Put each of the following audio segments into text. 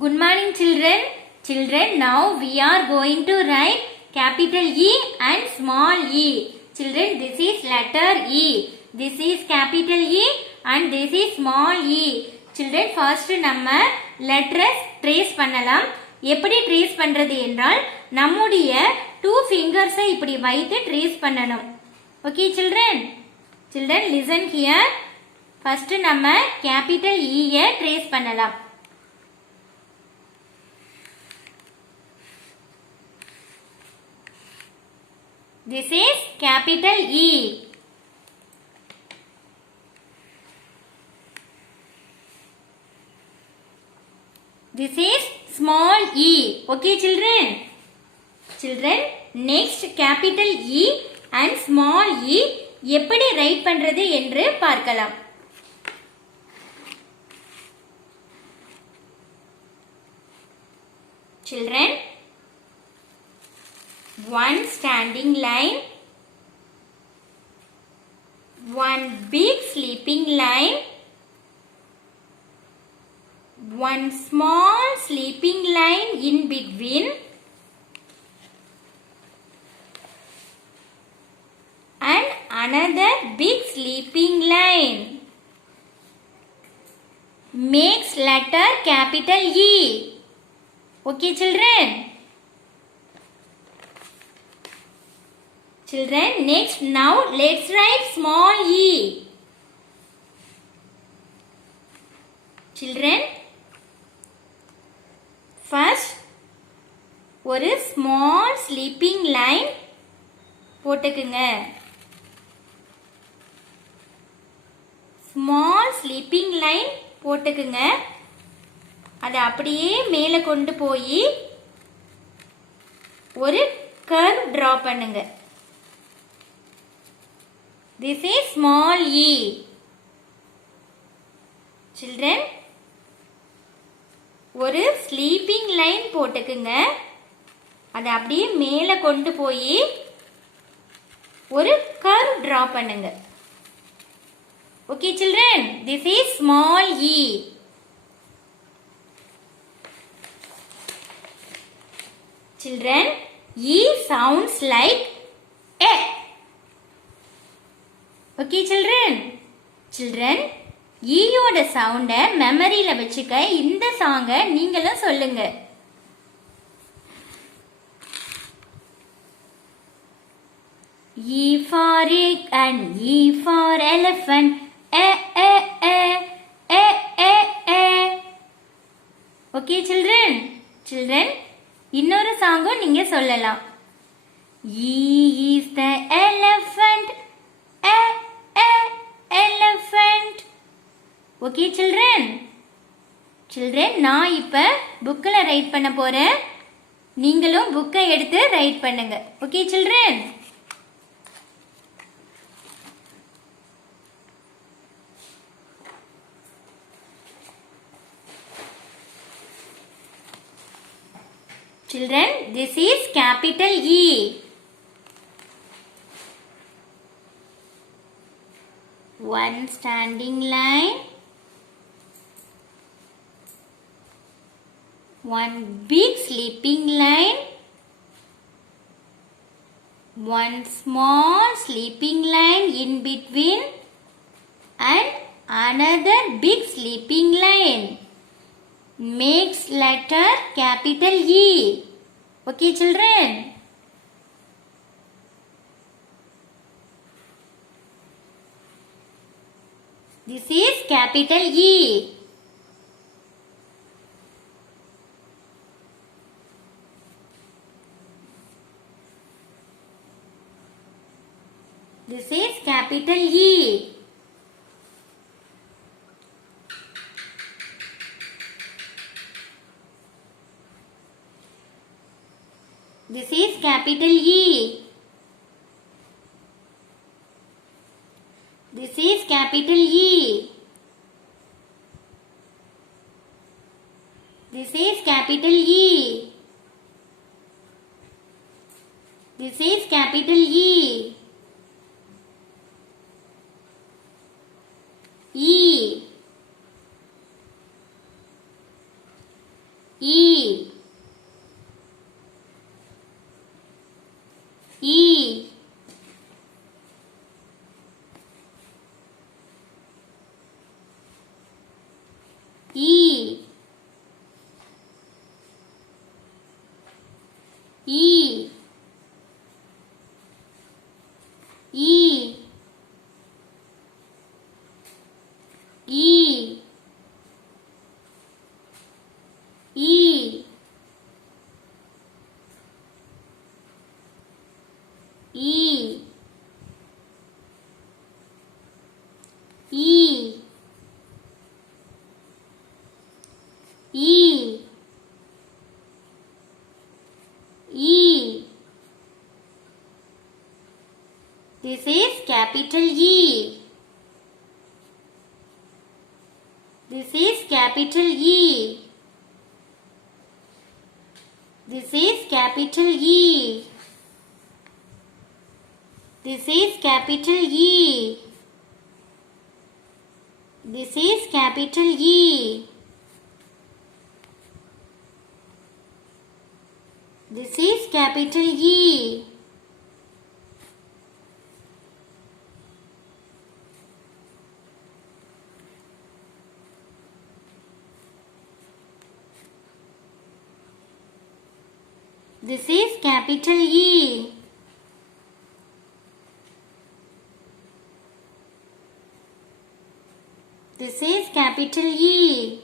Good morning children. Children, now we are going to write capital E and small e. Children, this is letter E. This is capital E and this is small e. Children, first நம்ம letters trace பண்ணலாம். எப்படி trace பண்றது என்றால் நம்முடைய 2 fingers இப்படி வைத்து trace பண்ணணும். Okay children? Children, listen here. First நம்ம capital E trace பண்ணலாம். This is capital E. This is small e. Okay children? Children, next capital E and small e எப்படி write பண்றது என்று பார்க்கலாம். Children, one standing line, one big sleeping line, one small sleeping line in between, and another big sleeping line makes letter capital E. Okay children? Children, next now let's write small e. Children, first ஒரு small sleeping line போட்டுக்குங்க. Small sleeping line போட்டுக்குங்க. அதை அப்படியே மேலே கொண்டு போய் ஒரு curve draw பண்ணுங்க. This is small e. Children, ஒரு sleeping line போட்டுக்குங்க. அதை அப்படியே மேலே கொண்டு போய் ஒரு curve draw பண்ணுங்க. Okay children, this is small e. Children, e sounds like a. Okay children? Children, E யோட சவுண்ட மெமரியில வச்சுக்க இந்த சாங்க நீங்களும் சொல்லுங்க. E for egg and E for elephant. A a a a a a. Okay children? Children, இன்னொரு சாங்கும் நீங்க சொல்லலாம். E is the elephant. A a elephant. Okay children? Children, நான் இப்ப புக்ல ரைட் பண்ண போறேன். நீங்களும் புக்கை எடுத்து ரைட் பண்ணுங்க. Okay children? Children, this is capital E. One standing line, one big sleeping line, one small sleeping line in between, and another big sleeping line makes letter capital E. Okay children? This is capital E. This is capital E. This is capital E. This is capital E. This is capital E. This is capital E. E. E. E. E. E. E. E. E. E. E. E. E. This is capital E. This is capital E. This is capital E. This is capital E. This is capital E. This is capital E. This is capital E. This is capital E.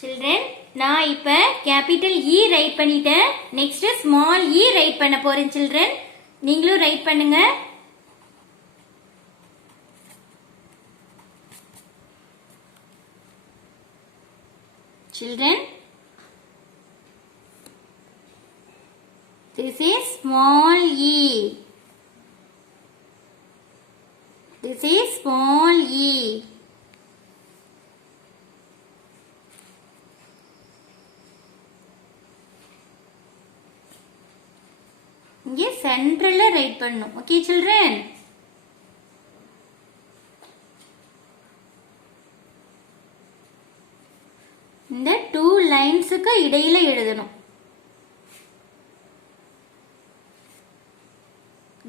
Children, நான் இப்ப capital E write பண்ணிட்டேன். Next small e write பண்ண போறேன் children. நீங்களும் write பண்ணுங்க. Children, this is small e. This is small e. இங்கே சென்டர்ல right பண்ணணும். Okay children? இந்த 2 லைன்ஸ்க்கு இடையில எழுதணும்.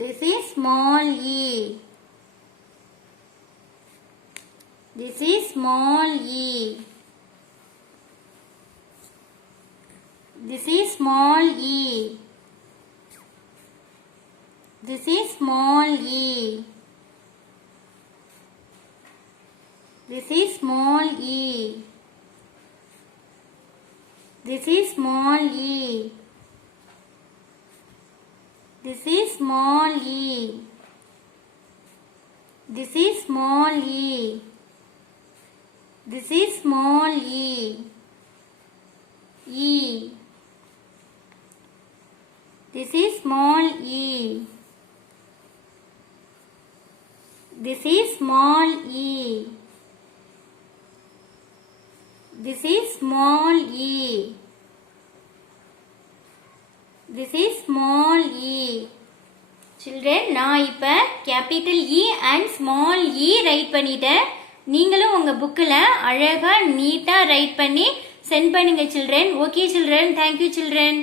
This is small e. This is small e. This is small e. This is small e. This is small e. This is small e. This is small e. This is small e. This is small e. E. This is small e. This is small e. This is small e. This is small e. Children, நான் இப்ப capital E and small e write பண்ணிட்டேன். நீங்களும் உங்க புக்ல அழகா நீட்டா write பண்ணி send பண்ணுங்க children. Okay children, thank you children.